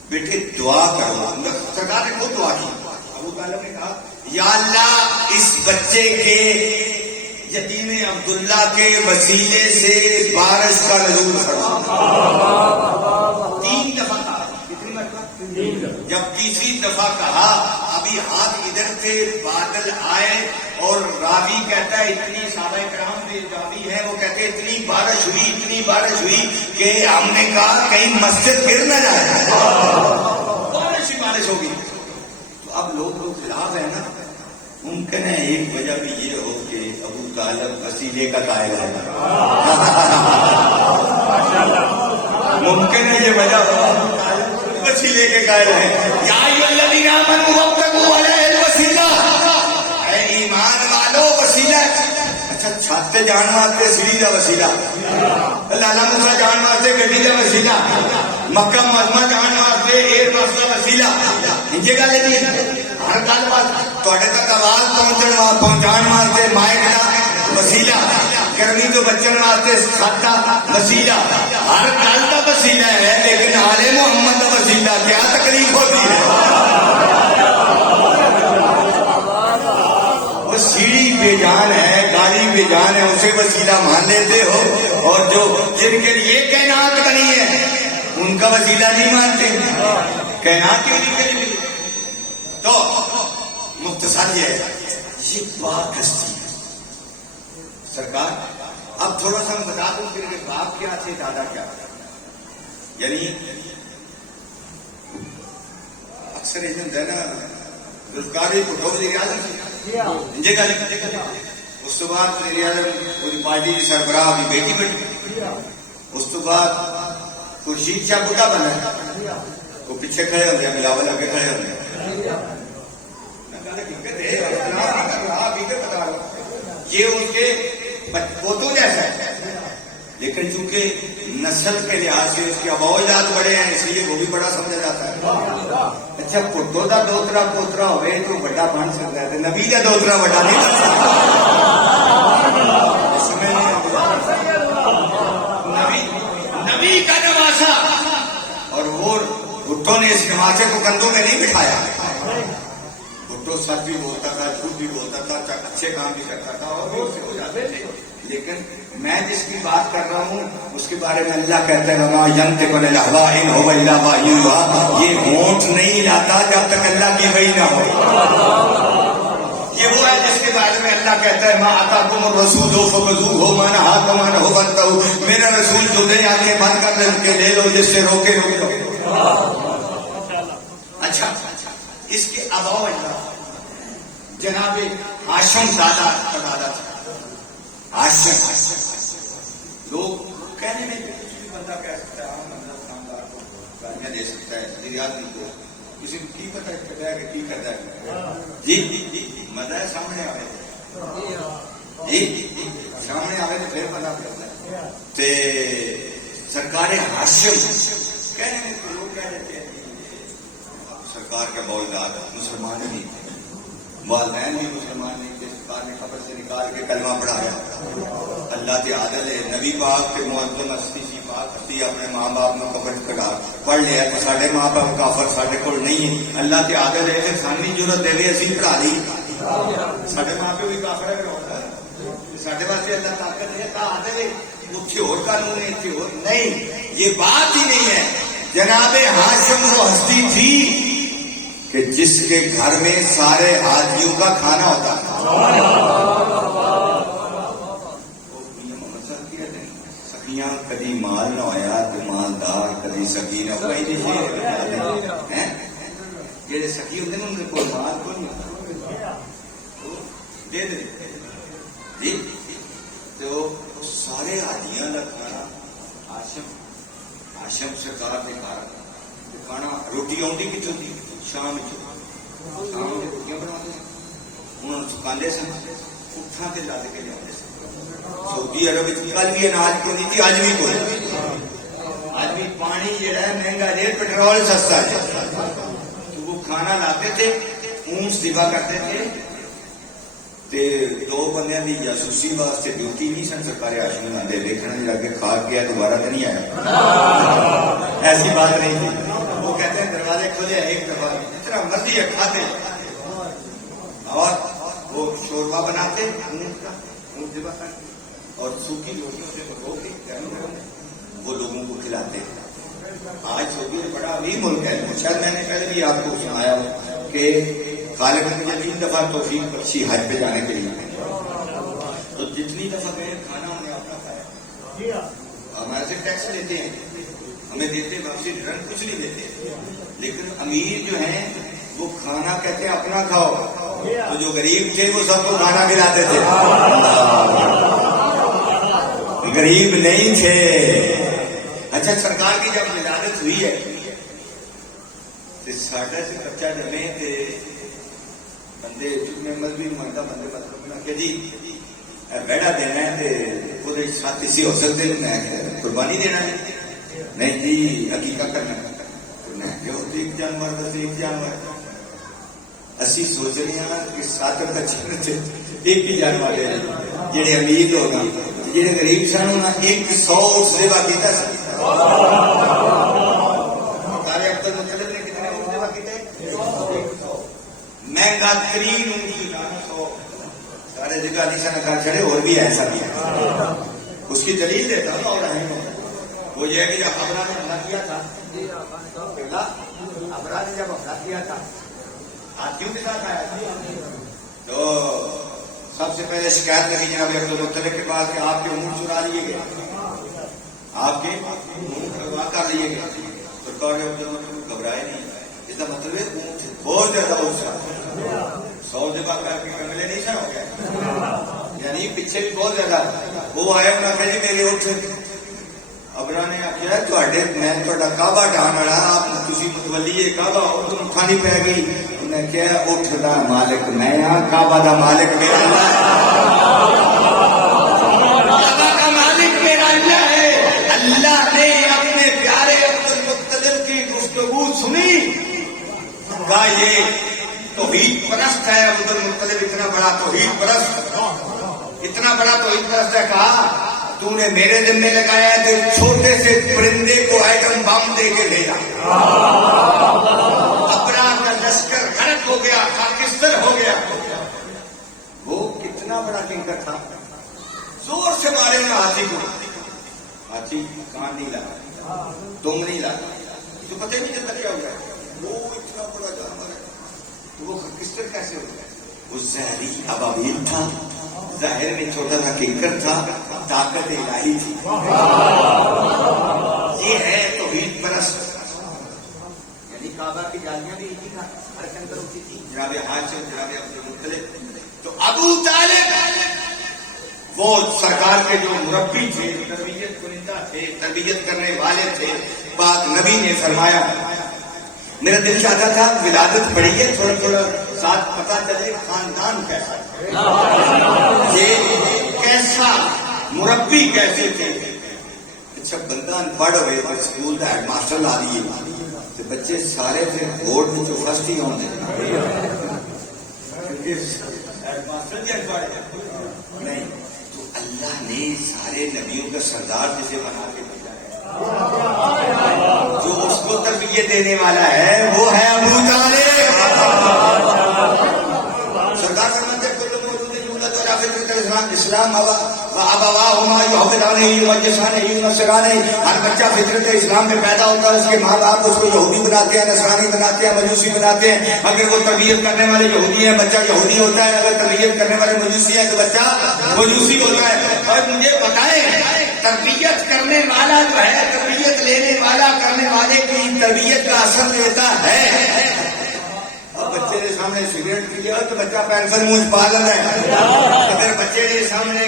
بیٹے دعا کرو. سرکار نے خود دعا کی. ابو طالب نے کہا یا اللہ اس بچے کے یتیم عبداللہ کے وسیلے سے بارش کا نزول فرما. 3 دفعہ کہا. کتنی مرتبہ؟ جب تیسری دفعہ کہا ابھی ہاتھ ادھر سے بادل آئے اور راوی کہتا ہے اتنی صحابہ کرام میں راوی ہے وہ کہتے ہیں اتنی بارش ہوئی کہ ہم نے کہا کہیں مسجد گر نہ جائے. بارش ہوگی. تو اب لوگ خلاف ہے نا. ممکن ہے ایک وجہ بھی یہ ہو کہ ابو طالب وسیلے کا قائل ہے. ممکن ہے یہ وجہ ہو وسیلے کے قائل ہے. یا ایھا الذین آمنوا اتقوا علیہ الوسیلہ، اے ایمان والو وسیلہ. اچھا چھاتے جان واسطے سیڑھی کا وسیلہ، لالا موسیٰ جان واسطے گڈی کا وسیلہ، مکہ معظمہ جان واسطے ایئر بس کا وسیلہ. یہ گل نہیں. ہر گل بات تک آواز پہنچان واسطے مائک کا وسیلہ، گرمی تو بچن واسطے چھت کا وسیلہ، ہر گل کا وسیلہ ہے، لیکن آل محمد کا وسیلہ کیا تکلیف ہوتی ہے؟ وہ سیڑھی بے جان ہے، گاڑی بے جان ہے، اسے وسیلہ مان لیتے ہو، اور جو جن کے لیے کائنات بنی ہے ان کا وسیلہ نہیں مانتے، کائنات کے لیے۔ تو مختصر یہ ہے، یہ پاک ہستی ہے سرکار۔ اب تھوڑا سا میں بتا دوں پھر کہ باپ کیا تھے، دادا کیا تھا۔ یعنی اکثر یہ ہوتا ہے نا، ذوالفقار بھٹو وزیر اعظم جی گل، اس تو بعد وزیر اعظم پوری پارٹی کی سربراہ کی بیٹی بنی، اس تو بعد خورشید شاہ بڈھا بنا، وہ پیچھے کھڑے ہوتے ہیں، بلاول آگے کھڑے ہوتے ہیں۔ یہ ان کے پوتوں جیسا ہے، لیکن چونکہ نسل کے لحاظ سے اس کے اباؤ اجداد بڑے ہیں، اس لیے وہ بھی بڑا سمجھا جاتا ہے۔ اچھا پٹو کا دوترا پوترا ہوئے تو بڑا بن سکتا ہے، نبی کا دوترا بڑا نہیں بن سکتا۔ نبی کا نواسا، اور وہ بھٹو نے اس نواسے کو کندھوں میں نہیں بٹھایا۔ بھٹو سچ بھی بولتا تھا، جھوٹ بھی بولتا تھا، اچھے کام بھی کرتا تھا، اور بھی اسے ہو جاتے تھے، لیکن میں جس کی بات کر رہا ہوں اس کے بارے میں اللہ کہتا ہے وما ينطق عن الهوى ان هو الا وحی یوحی، یہ ہونٹ نہیں لاتا جب تک اللہ کی وحی نہ ہو۔ یہ وہ ہے جس کے بارے میں اللہ کہتا ہے ما آتاکم الرسول فخذوہ وما نہاکم عنہ فانتہوا، میرا رسول جو دے آنکھیں بند کر کے لے لو، جس سے روکے روک لو۔ اچھا اس کے اباؤ اجداد جناب ہاشم دادا کا دادا تھا، ہاشم۔ لوگ کہنے نہیں کچھ بھی بندہ کہہ سکتا ہے، عام بندہ خاندار کو گالیاں دے سکتا ہے، میری آدمی کو کسی کو کی پتہ کرتا ہے کہ کی کرتا ہے۔ جی مزہ ہے سامنے آئے، جی سامنے آئے تو پھر پتہ کرتا ہے۔ تے سرکار ہاشم کہنے میں لوگ کہہ دیتے ہیں سرکار کا باوجداد مسلمان ہی نہیں تھے، والدین بھی مسلمان نہیں تھے، سرکار نے قبر سے نکال کے کلمہ پڑھایا۔ اللہ کے عادل ہے، نبی پاک کے معظم ہستی سی پاک ہستی اپنے ماں باپ میں قبر کٹا پڑھ لیا تو سارے ماں باپ کافر سارے کو نہیں ہے۔ اللہ کے عادل ہے کہ سانی ضرورت دے اسی پڑھا لی، سارے ماں پہ بھی کافر ہے، سارے واسطے اللہ طاقت ہے، عادل ہے، اتنے اور قانون ہے، اتنے اور نہیں، یہ بات ہی نہیں ہے۔ جناب ہاشم وہ ہستی تھی کہ جس کے گھر میں سارے حاجیوں کا کھانا ہوتا تھا۔ سکیاں کدی مال نہ ہویا تو مالدار کدی سکی نہ ہوئی، جی سکی ہوتے نا ان کے کوئی مال کو نہیں دے دے جی، تو سارے حاجیاں کا کھانا ہاشم سرکار کے کھانا روٹی آتی کتوں کی شام روٹیاں بنا انہوں نے سکھانے سن، اٹھا کے لد کے لیا سعودی عرب کل بھی اناج کو نہیں تھی، اج بھی کوئی، اج بھی پانی جہاں ہے مہنگا ہے، پیٹرول سستا ہے، تو وہ کھانا لاتے تھے، اونٹ ذبح کرتے تھے، تے دو بندیاں دی جاسوسی واسطے ڈیوٹی نہیں سن سرکار ہاشم آتے، دیکھنا جا کے کھا گیا دوبارہ تو نہیں آیا، ایسی بات نہیں تھی۔ وہ کہتے ہیں دروازے کھولے ایک دفعہ جتنا مرضی ہے کھاتے، اور وہ شوربہ بناتے اونٹ کا، اونٹ ذبح کرتے اور سوکھی روٹیوں سے بھگو کے وہ لوگوں کو کھلاتے۔ آج سعودی بڑا امیر ملک ہے، شاید میں نے پہلے بھی آپ کو سنایا کہ خالق نے مجھے 3 دفعہ توفیق بخشی حج پہ جانے کے لیے، تو جتنی دفعہ گئے کھانا ہم نے اپنا کھایا، ہمارے سے ٹیکس لیتے ہیں، ہمیں دیتے واپسی رنگ کچھ نہیں دیتے، لیکن امیر جو ہیں وہ کھانا کہتے ہیں اپنا کھاؤ، تو جو غریب تھے وہ سب کو کھانا کھلاتے تھے، غریب نہیں تھے۔ اچھا سرکار کی جب ولادت ہوئی ہے تو ساڈا سے بچہ جمے تے بندے جتنے مذہبی نمائندہ بندے مطلب کہ جی بیڑا دینا ہے تے وہ ساتھ اسی ہو سکتے میں قربانی دینا ہے، نہیں جی عقیقہ کرنا ہے، ایک جانور بس ایک جانور، اسی سوچ رہے ہیں کہ 7 بچے ایک ہی جان والے جہے امیر لوگ جہے غریب سن انہیں 100 اٹھ سیوا کیتا سن. سارے عبد المطلب نے کتنے اٹھ سیوا کیتے؟ 100. مہنگا ترین اونٹ 100. سارے جگہ نہیں سن کر چھڑے اور بھی ایسا بھی ہے. اس کی دلیل دیتا ہوں اور وہ یہ ہے کہ جب ابرا نے حملہ کیا تھا ابرا نے جب حملہ کیا تھا ہاتھیوں کے ساتھ آیا تھا تو سب سے پہلے شکایت لگی جناب عبد المطلب کے پاس کہ آپ کے اونٹ چرا لیے گئے, آپ کے اونٹ لگوا کر لیے گئے. سرکار نے عبد المطلب گھبرائے نہیں. اس کا مطلب ہے اونٹ بہت زیادہ اونٹ 100 جگہ کر کے کملے نہیں سر ہو گئے, یعنی پیچھے بھی بہت زیادہ. وہ آئے انہوں نے کہا جی میرے اونٹ ابرا نے آخیا میں کعبہ ڈھان والا آپ تھی متولی کعبہ تم کھانی پی گئی. انہیں کہا اٹھ دا مالک میں ہاں, کعبہ دا مالک میرا اللہ ہے. کعبہ کا مالک میرا اللہ ہے. اللہ نے اپنے پیارے عبد المطلب کی گفتگو سنی, کہا یہ توحید پرست ہے عبد المطلب, اتنا بڑا توحید پرست, اتنا بڑا توحید پرست ہے. کہا تو نے میرے ذمہ لگایا ہے تو چھوٹے سے پرندے کو ایٹم بم دے کے بھیجا. ابرا کا لشکر غرق ہو گیا, خاکستر ہو گیا. وہ کتنا بڑا کنکر تھا, زور سے مارے انہیں ہاتھی کو. ہاتھی کان نہیں لگا, دم نہیں لگا, تو پتہ نہیں چلتا کیا ہو گیا. وہ اتنا بڑا جانور ہے تو وہ خاکستر کیسے ہو گیا؟ وہ زہری ابابیل تھا, ظاہر میں چھوٹا سا کنکر تھا, طاقت الہی تھی. یہ ہے توحید پرست. یعنی کعبہ کی جالیاں بھی تھی, ہر کنکر ہوتی تھی. جناب ہاشم, جناب عبد المطلب. تو ابو طالب وہ سرکار کے جو مربی تھے, تربیت کنندہ تھے, تربیت کرنے والے تھے. بعد نبی نے فرمایا میرا دل چاہتا تھا ولادت پڑی ہے تھوڑا تھوڑا ساتھ پتا چلے خاندان کیسا, یہ کیسا مربی کیسے تھے. اچھا بندہ ان پڑھ ہوئے تو اسکول کا ہیڈ ماسٹر لا لیے تو بچے سارے پھر بورڈ میں جو فرسٹ ہی ہوتے ہیں, ہیڈ ماسٹر بھی ان پڑھ نہیں. تو اللہ نے سارے نبیوں کا سردار جسے بنا کے بھیجا ہے, جو اس کو تربیت دینے والا ہے وہ ہے ابو طالب. سرکار فرماتے ہیں کل موجود یولد علی فطرۃ الاسلام, اسلام ابواہما یحودانہ یمجسانہ ینصرانہ. ہر بچہ فطرت اسلام میں پیدا ہوتا ہے, اس کے ماں باپ اس کو یہودی بناتے ہیں, نصرانی بناتے ہیں, مجوسی بناتے ہیں. اگر وہ تربیت کرنے والے یہودی ہیں بچہ یہودی ہوتا ہے, اگر تربیت کرنے والے مجوسی ہیں تو بچہ مجوسی ہوتا ہے. اور مجھے بتائیں تربیت کرنے والا جو ہے, تربیت لینے والا کرنے والے کی تربیت کا اثر لیتا ہے. اور بچے کے سامنے سگریٹ پیا تو بچہ پینسل منہ پا لینا ہے. اگر بچے کے سامنے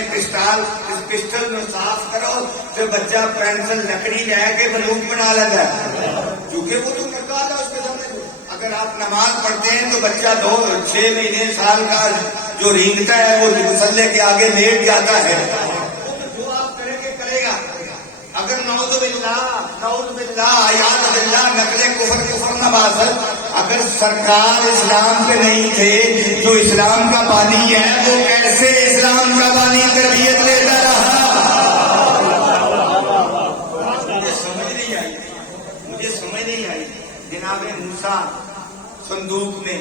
پسٹل میں صاف کرو تو بچہ پینسل لکڑی لے کے بندوق بنا لیتا ہے, کیونکہ وہ تو کرتا تھا اس کے سامنے. اگر آپ نماز پڑھتے ہیں تو بچہ 6 مہینے سال کا جو رینگتا ہے وہ مسلح کے آگے لیٹ جاتا ہے. جو آپ کریں گے کرے گا. اگر نعوذ باللہ یاد باللہ نقل کفر نہ باسل, اگر سرکار اسلام کے نہیں تھے جو اسلام کا بانی ہے وہ کیسے اسلام کا بانی تربیت لیتا رہا؟ مجھے سمجھ نہیں آئی. جناب موسیٰ صندوق میں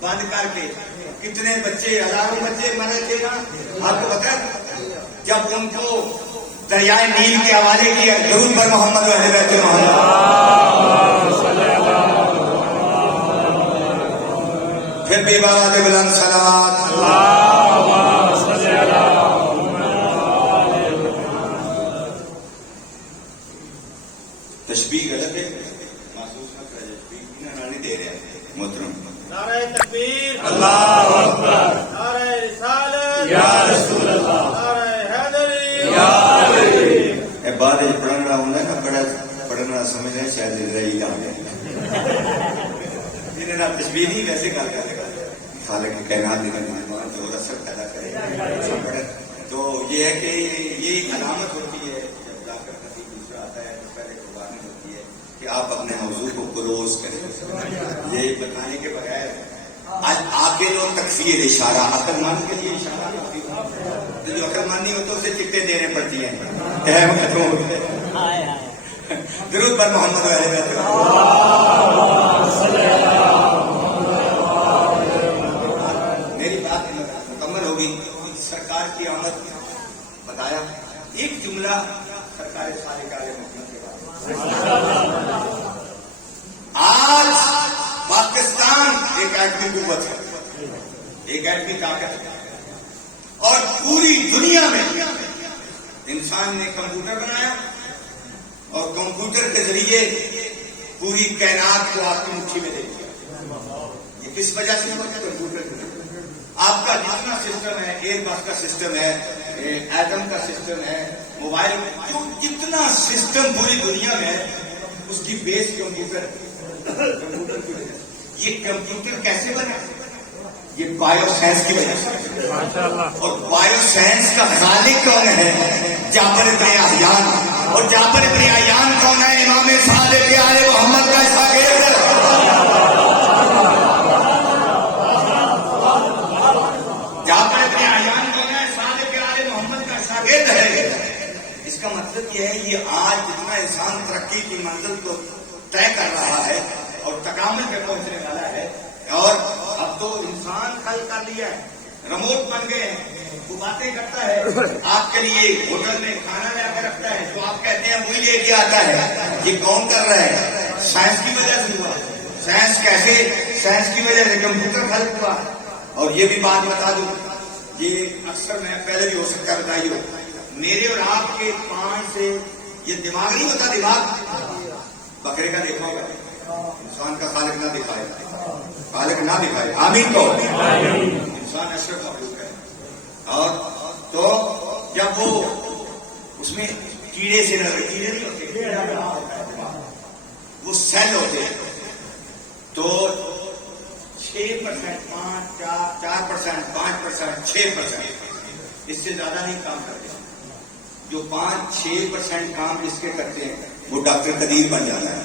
بند کر کے کتنے بچے, ہزاروں بچے مرے تھے نا. آپ کو پتا ہے جب ان کو دریائے نیل کے حوالے کیا, درود پر محمد و اہل بیت محمد, پھر بھی بابا دے بلند صلوات. تشبیہ غلط ہے, محسوس نہ کرے, تشبیہ نہیں دے رہے ہیں محترم. نعرہ تکبیر, اللہ اکبر, نعرہ رسالت, یا رسول اللہ, نعرہ حیدری, یا علی. بعد پڑھنا ہونا نا, بڑا پڑھنا سمجھنا شاید رہی گا جنہیں آپ تشبیہ نہیں ویسے گل کر لے گا. خالق کائنات جو اثر پیدا کرے. تو یہ ہے کہ یہ علامت ہوتی ہے جب جا کر کسی دوسرا آتا ہے تو پہلے قربانی ہوتی ہے کہ آپ اپنے موضوع کو کلوز کریں. یہ بتانے کے بغیر آج عاقل و تکفیر اشارہ، عقل مند کے لیے اشارہ نہیں ہوتی. جو عقل مند نہیں ہوتا اسے چٹے دینے پڑتی ہیں. ختم ہو گئے. درود پر محمد علیہ بیت. میری بات مکمل ہوگی. سرکار کی آمد بتایا. ایک جملہ سرکار صالح علیہ محمد کے بعد. آج پاکستان ایک ایٹمی قوت ہے، ایک ایٹمی طاقت ہے، اور پوری دنیا میں انسان نے کمپیوٹر بنایا اور کمپیوٹر کے ذریعے پوری کائنات کو آپ کی مٹھی میں دے دیا. یہ کس وجہ سے ہوا؟ کمپیوٹر کے ذریعے. آپ کا جتنا سسٹم ہے، ایئر بس کا سسٹم ہے، ایٹم کا سسٹم ہے، موبائل، جو جتنا سسٹم پوری دنیا میں ہے اس کی بیس کمپیوٹر کمپیوٹر کی وجہ سے. یہ کمپیوٹر کیسے بنا؟ یہ بایو سائنس کی وجہ سے. اور بایو سائنس کا خالق کون ہے؟ جعفر بن عیان. اور جعفر بن عیان کون ہے؟ امام صادق آل محمد کا شاگرد. جعفر بن عیان کون ہے؟ صادق آل محمد کا شاگرد ہے. اس کا مطلب یہ ہے یہ آج جتنا انسان ترقی کی منزل کو طے کر رہا ہے اور تکامل پہ پہنچنے والا ہے، اور اب تو انسان حل کر لیا ہے، ریموٹ بن گئے ہیں، وہ باتیں کرتا ہے آپ کے لیے، ہوٹل میں کھانا لا کر رکھتا ہے، جو آپ کہتے ہیں وہی لے کے آتا ہے. یہ کون کر رہا ہے؟ سائنس کی وجہ سے ہوا. سائنس کیسے؟ سائنس کی وجہ سے کمپیوٹر خلق ہوا. اور یہ بھی بات بتا دوں، یہ اکثر میں پہلے بھی ہو سکتا ہے بتائی ہو، میرے اور آپ کے پانچ سے یہ دماغ نہیں ہوتا. دماغ بکرے کا دیکھا ہوگا، انسان کا خالق نہ دکھائے، خالق نہ دکھائے. آمین کو. انسان اشرف مخلوق ہے. اور تو جب وہ اس میں کیڑے سے نہ کیڑے نہیں ہوتے، وہ سیل ہوتے ہیں، تو 6%، 4%، 5%، 6%، اس سے زیادہ نہیں کام کرتے. جو 5-6% کام جس کے کرتے ہیں وہ ڈاکٹر قدیر بن جاتا ہے.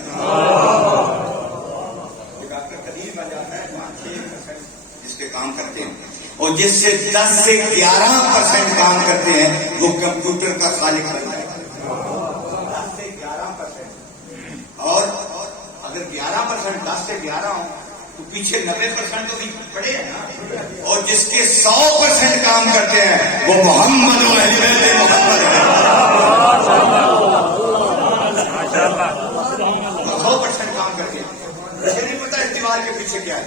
وہ ڈاکٹر قدیر بن جاتا ہے 5-6% جس کے کام کرتے ہیں. اور جس سے 10 سے 11% کام کرتے ہیں وہ کمپیوٹر کا خالق بن جاتا ہے. 10 سے 11%. اور اگر 11%، 10 سے 11 ہوں تو پیچھے 90% تو بھی پڑے ہیں نا. اور جس کے 100% کام کرتے ہیں وہ محمد و اہل بیت محمد ہے. 100% کام کرتے ہیں. مجھے نہیں پتا اس دیوار کے پیچھے کیا ہے،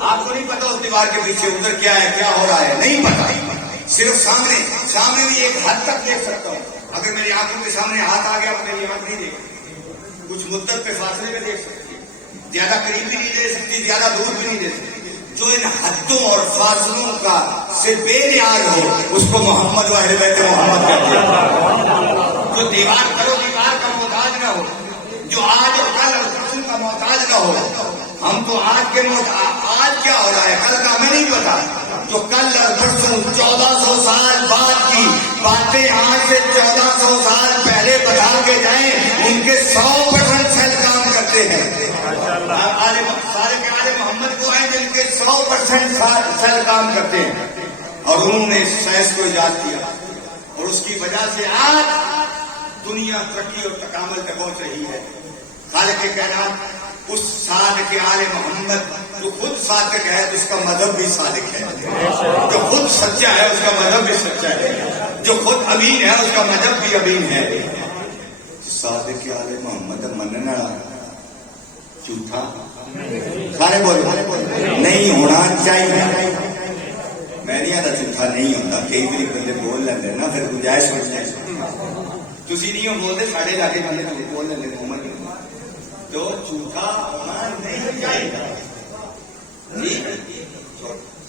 آپ کو نہیں پتا اس دیوار کے پیچھے ادھر کیا ہے، کیا ہو رہا ہے، نہیں پتا. صرف سامنے بھی ایک حد تک دیکھ سکتا ہوں. اگر میری آنکھوں کے سامنے ہاتھ آ گیا تو میری آنکھ نہیں دیکھ. کچھ مدت پہ فاصلے میں دیکھ سکتی ہے، زیادہ قریب بھی نہیں دے سکتی، زیادہ دور بھی نہیں دے سکتی. جو ان حدوں اور فاصلوں کا سے بے نیاز ہو اس کو محمد و اہل بیت محمد کہتے ہیں. جو دیوار کا محتاج نہ ہو، جو آج اور کل اور پرسوں کا محتاج نہ ہو. ہم تو آج کیا ہو رہا ہے کل کا ہمیں نہیں پتا. جو کل اور پرسوں 1400 سال بعد کی باتیں آج سے 1400 سال پہلے بتا کے جائیں، ان کے 100% سیل کام کرتے ہیں. سارے محمد کو ہیں جن کے 100% سیل کام کرتے ہیں. اور انہوں نے اس سائنس کو ایجاد کیا، اور اس کی وجہ سے آج دنیا ترقی اور تکامل تک پہنچ رہی ہے. خالق کائنات اس صادق آل محمد جو خود صادق ہے اس کا مذہب بھی صادق ہے، جو خود سچا ہے اس کا مذہب بھی سچا ہے، جو خود امین ہے اس کا مذہب بھی امین ہے. صادق آل محمد مننا جھوٹا سارے بولو نہیں ہونا چاہیے. میں نہیں آتا جھوٹا نہیں ہوتا. کئی بڑی بندے بول لیتے نا، پھر گنجائش سوچتے ہیں. تھی نہیں بولتے ساڑھے علاقے بندے بول لیتے عمر کے تو جھوٹا ہونا نہیں چاہیے.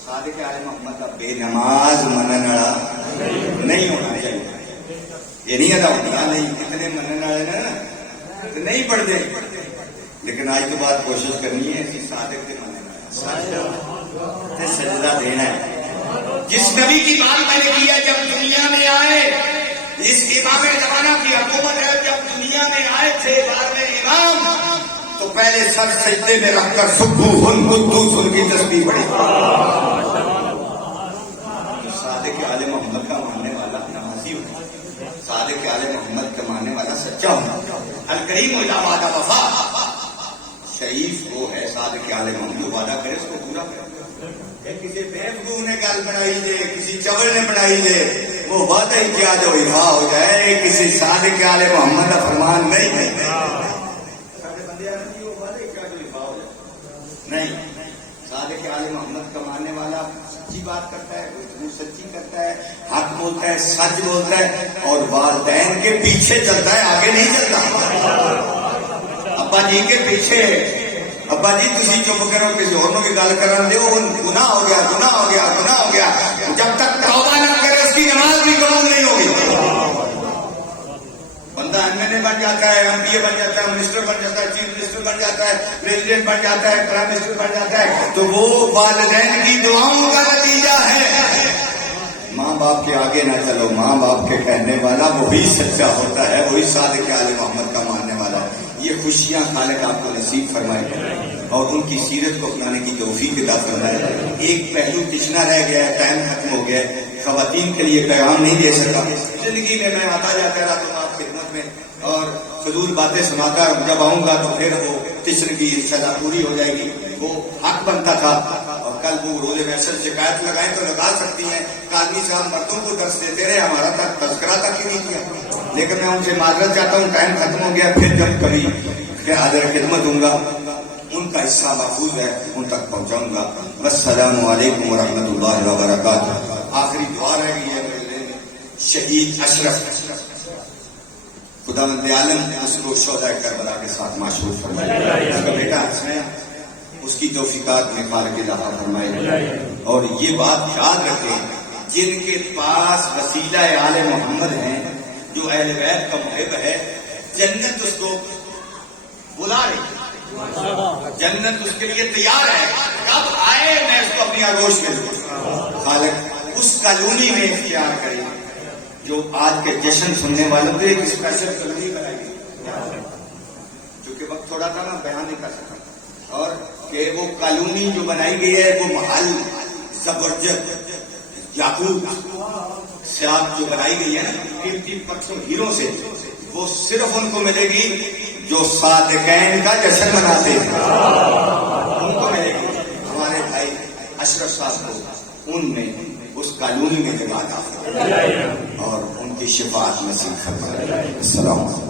صادق آل محمد کا بے نماز منن والا نہیں ہونا چاہیے. یہ نہیں ادا ہوتا. نہیں کتنے منن والے نا نہیں پڑھتے، لیکن آج تو بات کوشش کرنی ہے کہ صادق کے منن والا سجدہ دینا ہے. جس نبی کی بات میں نے کی ہے جب دنیا میں آئے اس امام زمانہ کی حکومت ہے. جب دنیا میں آئے تھے 12ویں امام تو پہلے سر سجدے میں رکھ کر سبوحن قدوس ان کی تسبیح پڑھی. صادق آل محمد کا ماننے والا نمازی ہوتا ہے. صادق آل محمد کا ماننے والا سچا ہوتا ہے. الکریم اذا وعد وفا. شریف وہ ہے صادق آل محمد جو وعدہ کرے اس کو پورا کرے. کسی بیوقوف نے گل بنائی دے, کسی چول نے بنائی دے, وہ وعدہ ہی کیا جو وفا ہو جائے. کسی صادق آل محمد کا فرمان نہیں. نہیں, صادق آل محمد کا ماننے والا سچی بات کرتا ہے, گفتگو سچی کرتا ہے, حق بولتا ہے, سچ بولتا ہے, اور والدین کے پیچھے چلتا ہے, آگے نہیں چلتا. ابا جی کے پیچھے, ابا جی تسی چپ کرو, کسی اور کی گل کرن دیو, گناہ ہو گیا, گناہ ہو گیا, گناہ ہو گیا. جب تک توبہ نہ کرے اس کی نماز بھی قبول نہیں ہوگی. بندہ ایم این اے بن جاتا ہے, ایم پی اے بن جاتا ہے, منسٹر بن جاتا ہے, چیف منسٹر بن جاتا ہے, پریزیڈنٹ بن جاتا ہے, پرائم منسٹر بن جاتا ہے, تو وہ والدین کی دعاؤں کا نتیجہ ہے. ماں باپ کے آگے نہ چلو, ماں باپ کے کہنے والا وہی سچا ہوتا ہے, وہی صادق آل محمد کا ماننے والا ہے. یہ خوشیاں خالق آپ کو نصیب فرمائے اور ان کی سیرت کو اپنانے کی توفیق عطا فرمائے. ایک پہلو پچھنا رہ گیا ہے, ٹائم ختم ہو گیا ہے, خواتین کے لیے پیغام نہیں دے سکا. زندگی میں آتا جاتا رہا تو آپ خدمت میں اور فضول باتیں سناتا. جب آؤں گا تو پھر وہ تشن کی سزا پوری ہو جائے گی. وہ حق بنتا تھا. اور کل وہ روزے محشر شکایت لگائیں تو لگا سکتی ہیں, قاضی صاحب مردوں کو درس دیتے رہے, ہمارا تک تذکرہ تک ہی نہیں کیا. لیکن میں ان سے معذرت چاہتا ہوں, ٹائم ختم ہو گیا. پھر جب کبھی حاضر خدمت ہوں گا, ان کا حصہ محفوظ ہے, ان تک پہنچاؤں گا. السلام علیکم ورحمۃ اللہ وبرکاتہ. آخری دعا رہ گئی ہے شہید اشرف, خداوند عالم اس کو شہداء کربلا کے ساتھ معشور فرمائے. اس کا بیٹا حسین, اس کی توفیقات میں خالق الہٰ فرمائے. اور یہ بات یاد رکھیں, جن کے پاس وسیلہ آل محمد ہیں, جو اہل بیت کا محب ہے, جنت اس کو بلا رہی, جنت اس کے لیے تیار ہے. کب آئے میں اس کو اپنی آگوش میں دوں. خالق اس کالونی میں اختیار کرے جو آج کے جشن سننے والوں کو ایک اسپیشل کالونی بنائی گئی. چونکہ وقت تھوڑا تھا, میں بیان نہیں کر سکتا. اور کہ وہ کالونی جو بنائی گئی ہے, وہ محل زبرجد یاقوت سے آپ جو بنائی گئی ہے نا, قیمتی پتھروں ہیروں سے, وہ صرف ان کو ملے گی جو صادقین کا جشن مناتے ہیں. ان کو ملے گی. ہمارے بھائی اشرف صاحب کو ان میں اس کالونی میں جگہ تھا اور ان کی شفاعت نصیب فرمائے. السلام علیکم.